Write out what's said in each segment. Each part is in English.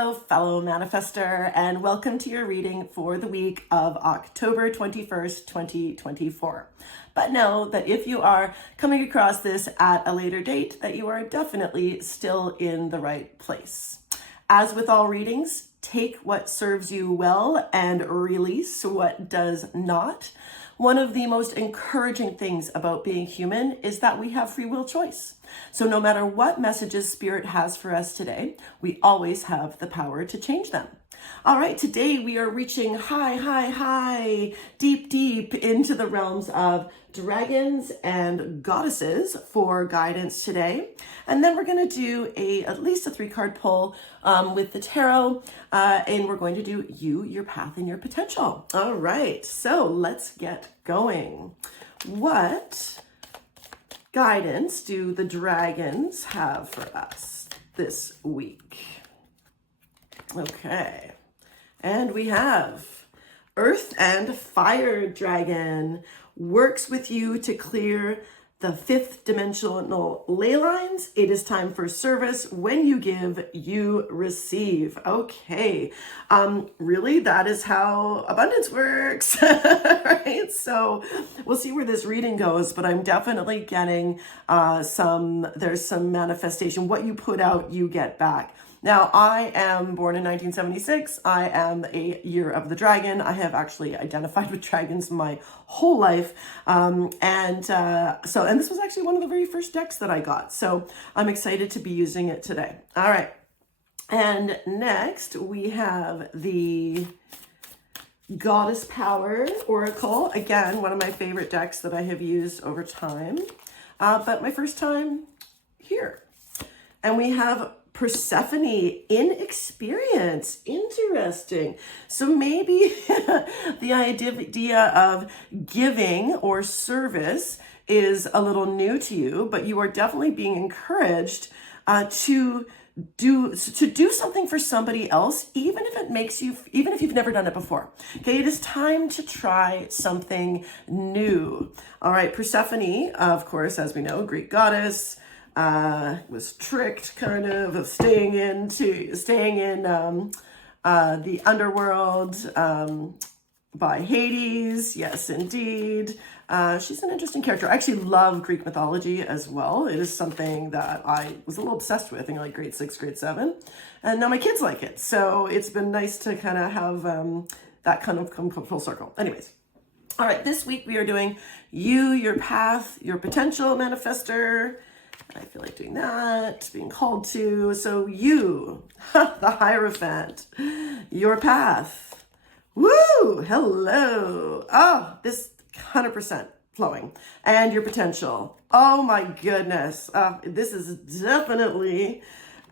Hello, fellow manifester, and welcome to your reading for the week of October 21st, 2024. But know that if you are coming across this at a later date, that you are definitely still in the right place. As with all readings, take what serves you well and release what does not. One of the most encouraging things about being human is that we have free will choice. So no matter what messages Spirit has for us today, we always have the power to change them. All right, today we are reaching high, deep into the realms of dragons and goddesses for guidance today. And then we're going to do at least a 3-card pull with the tarot, and we're going to do you, your path, and your potential. All right, so let's get going. What guidance do the dragons have for us this week? Okay, and we have Earth and Fire Dragon works with you to clear the 5th dimensional ley lines. It is time for service. When you give, you receive. Okay, really, that is how abundance works, right? So we'll see where this reading goes, but I'm definitely getting there's some manifestation. What you put out, you get back. Now, I am born in 1976. I am a year of the dragon. I have actually identified with dragons my whole life. And this was actually one of the very first decks that I got. So I'm excited to be using it today. All right. And next we have the Goddess Power Oracle. Again, one of my favorite decks that I have used over time. But my first time here. And we have Persephone, inexperience. Interesting. So maybe the idea of giving or service is a little new to you, but you are definitely being encouraged to do something for somebody else, even if you've never done it before. Okay, it is time to try something new. All right, Persephone, of course, as we know, Greek goddess, was tricked kind of staying in the underworld by Hades. Yes, indeed. She's an interesting character. I actually love Greek mythology as well. It is something that I was a little obsessed with in like grade 6, grade 7. And now my kids like it. So it's been nice to kind of have that kind of come full circle. Anyways. All right, this week we are doing you, your path, your potential, manifester. I feel like doing that, being called to. So you, the Hierophant, your path. Woo! Hello. Oh, this 100% flowing. And your potential. Oh my goodness. This is definitely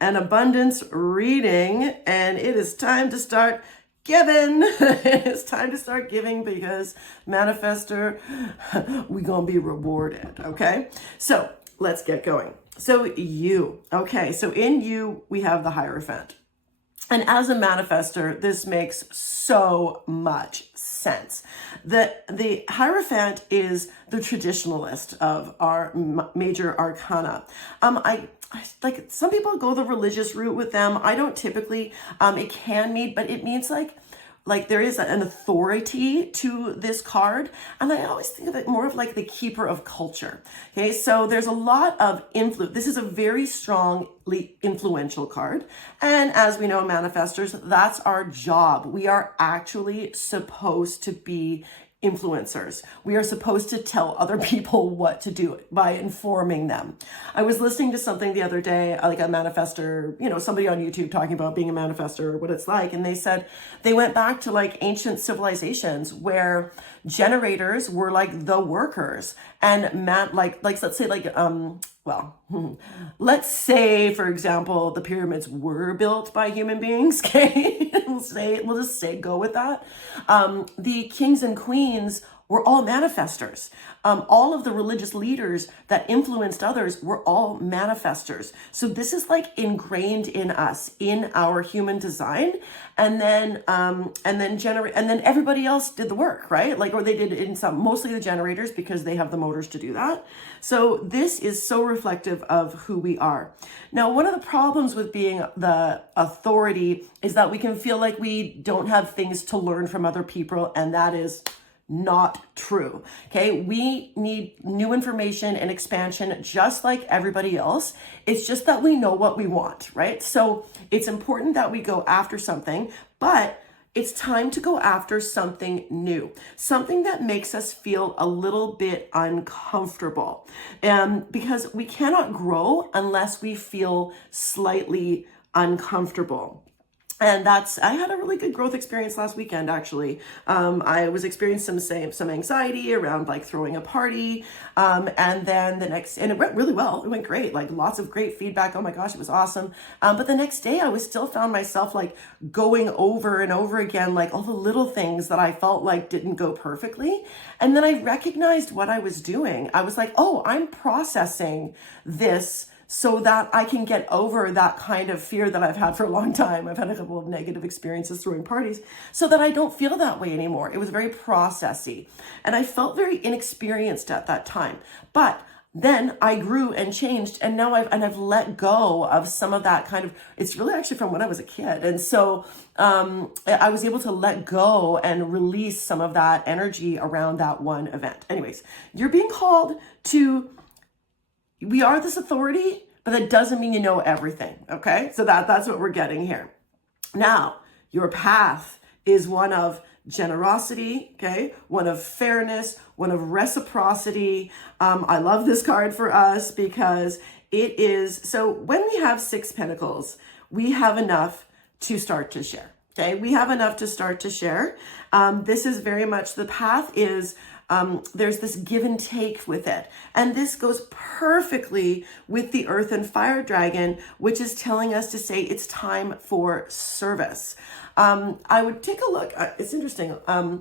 an abundance reading, and it is time to start giving. It's time to start giving because manifester, we gonna be rewarded, okay? So let's get going. So you, okay, so in you, we have the Hierophant. And as a manifester, this makes so much sense. The Hierophant is the traditionalist of our major arcana. I like, some people go the religious route with them. I don't typically. It can mean, but it means like there is an authority to this card. And I always think of it more of like the keeper of culture. Okay, so there's a lot of influence. This is a very strongly influential card. And as we know, manifestors, that's our job. We are actually supposed to be influencers. We are supposed to tell other people what to do by informing them. I was listening to something the other day, like a manifester, somebody on YouTube talking about being a manifester, what it's like. And they said they went back to like ancient civilizations where generators were like the workers, and let's say, for example, the pyramids were built by human beings. Okay, we'll just go with that. The kings and queens were all manifestors. All of the religious leaders that influenced others were all manifestors. So this is like ingrained in us, in our human design, and then everybody else did the work, right? Or they did mostly the generators because they have the motors to do that. So this is so reflective reflective of who we are. Now, one of the problems with being the authority is that we can feel like we don't have things to learn from other people, and that is not true. Okay, we need new information and expansion just like everybody else. It's just that we know what we want, right? So it's important that we go after something, but it's time to go after something new, something that makes us feel a little bit uncomfortable. Because we cannot grow unless we feel slightly uncomfortable. And I had a really good growth experience last weekend, actually. I was experiencing some anxiety around like throwing a party. And then and it went really well. It went great, like lots of great feedback. Oh my gosh, it was awesome. But the next day I still found myself like going over and over again, like all the little things that I felt like didn't go perfectly. And then I recognized what I was doing. I was like, oh, I'm processing this so that I can get over that kind of fear that I've had for a long time. I've had a couple of negative experiences throwing parties, so that I don't feel that way anymore. It was very processy, and I felt very inexperienced at that time. But then I grew and changed, and now I've let go of some of that kind of, it's really actually from when I was a kid. And so I was able to let go and release some of that energy around that one event. Anyways, you're being called to, we are this authority, but that doesn't mean you know everything, okay? So that's what we're getting here. Now, your path is one of generosity, okay? One of fairness, one of reciprocity. I love this card for us because it is, so when we have 6 pentacles, we have enough to start to share, okay? We have enough to start to share. This is very much, the path is, there's this give and take with it. And this goes perfectly with the Earth and Fire Dragon, which is telling us to say it's time for service. I would take a look. It's interesting. I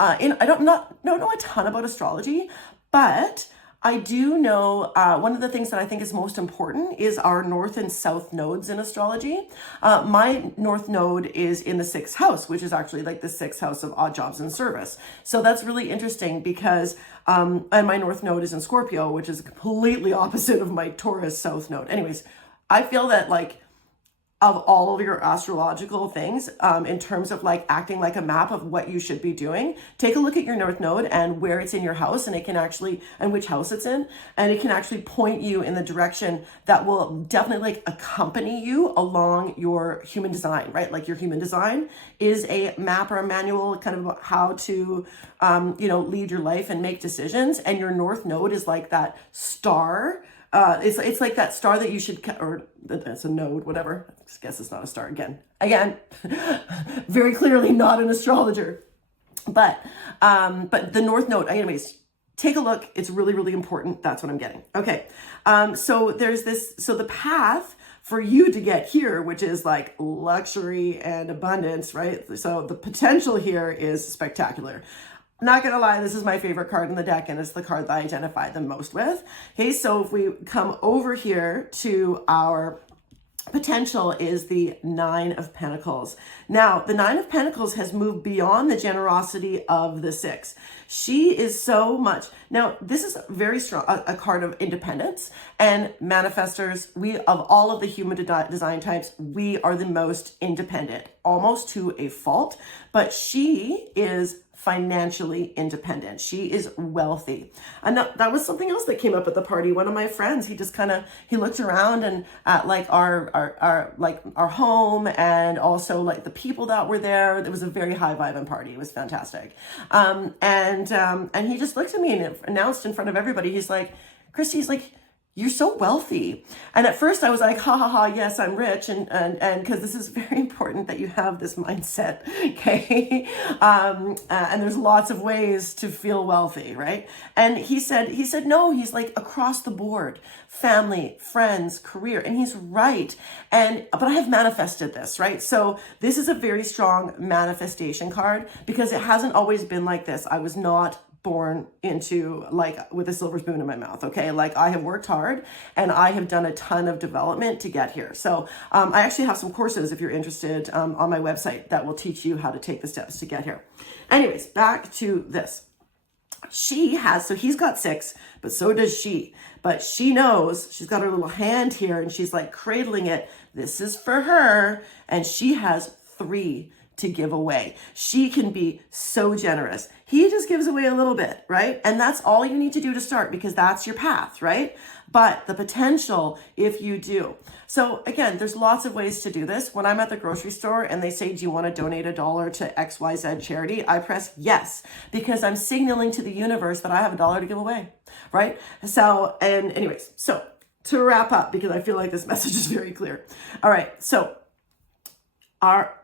don't know a ton about astrology, but I do know one of the things that I think is most important is our north and south nodes in astrology. My north node is in the 6th house, which is actually like the 6th house of odd jobs and service. So that's really interesting because, and my north node is in Scorpio, which is completely opposite of my Taurus south node. Anyways, I feel that like, of all of your astrological things, in terms of like acting like a map of what you should be doing, take a look at your north node and where it's in your house, and it can actually, and which house it's in, and it can actually point you in the direction that will definitely like accompany you along your human design, right? Like your human design is a map or a manual kind of about how to, lead your life and make decisions. And your north node is like that star. It's like that star that you should, or that's a node, whatever. I guess it's not a star again, very clearly not an astrologer, but the north node, anyways, take a look. It's really, really important. That's what I'm getting. Okay. So there's this, so the path for you to get here, which is like luxury and abundance, right? So the potential here is spectacular. Not gonna lie, this is my favorite card in the deck, and it's the card that I identify the most with. Okay, so if we come over here to our potential is the 9 of Pentacles. Now, the 9 of Pentacles has moved beyond the generosity of the 6. She is so much, now this is very strong, a card of independence, and manifestors, we, of all of the human design types, we are the most independent, almost to a fault, but she is financially independent. She is wealthy. And that was something else that came up at the party. One of my friends, he looked around and at like our home, and also like the people that were there. There was a very high vibe and party. It was fantastic. And he just looked at me and announced in front of everybody, he's like, Christy, he's like, you're so wealthy. And at first I was like, ha ha ha, yes, I'm rich. And because this is very important that you have this mindset, okay? And there's lots of ways to feel wealthy, right? And he said, no, he's like across the board, family, friends, career. And he's right. But I have manifested this, right? So this is a very strong manifestation card because it hasn't always been like this. I was not born into like with a silver spoon in my mouth. Okay. Like I have worked hard and I have done a ton of development to get here. So I actually have some courses if you're interested on my website that will teach you how to take the steps to get here. Anyways, back to this. so he's got 6, but so does she. But she knows, she's got her little hand here and she's like cradling it. This is for her. And she has 3 to give away. She can be so generous. He just gives away a little bit, right? And that's all you need to do to start, because that's your path, right? But the potential, if you do. So again, there's lots of ways to do this. When I'm at the grocery store and they say, do you want to donate $1 to XYZ charity? I press yes, because I'm signaling to the universe that I have $1 to give away, right? So, and anyways, so to wrap up, because I feel like this message is very clear. All right, so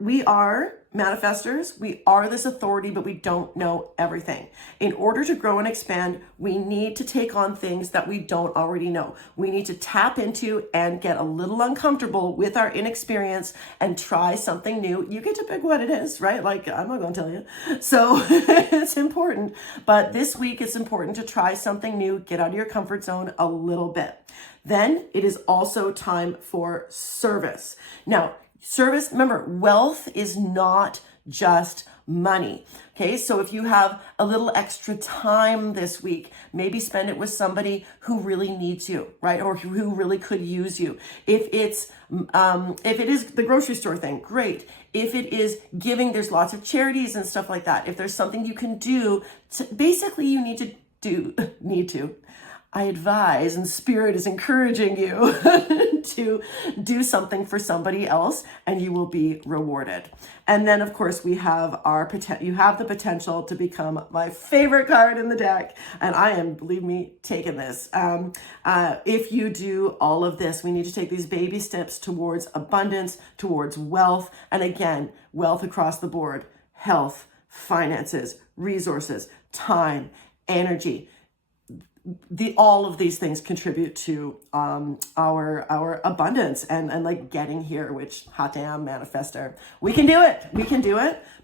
we are manifestors. We are this authority, but we don't know everything. In order to grow and expand, we need to take on things that we don't already know. We need to tap into and get a little uncomfortable with our inexperience and try something new. You get to pick what it is, right? Like, I'm not going to tell you. So it's important. But this week, it's important to try something new, get out of your comfort zone a little bit. Then it is also time for service. Now, service, remember, wealth is not just money. Okay, so if you have a little extra time this week, maybe spend it with somebody who really needs you, right? Or who really could use you. If it is the grocery store thing, great. If it is giving, there's lots of charities and stuff like that. If there's something you can do, basically you need to. I advise, and Spirit is encouraging you to do something for somebody else, and you will be rewarded. And then, of course, we have you have the potential to become my favorite card in the deck, and I am, believe me, taking this. If you do all of this, we need to take these baby steps towards abundance, towards wealth, and again, wealth across the board: health, finances, resources, time, energy. All of these things contribute to our abundance and like getting here, which hot damn, manifestor. We can do it,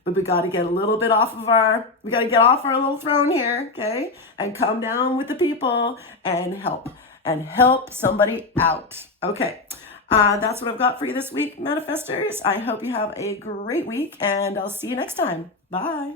but we got to get a little bit off our little throne here, okay? And come down with the people and help somebody out. Okay. That's what I've got for you this week, manifestors. I hope you have a great week, and I'll see you next time. Bye.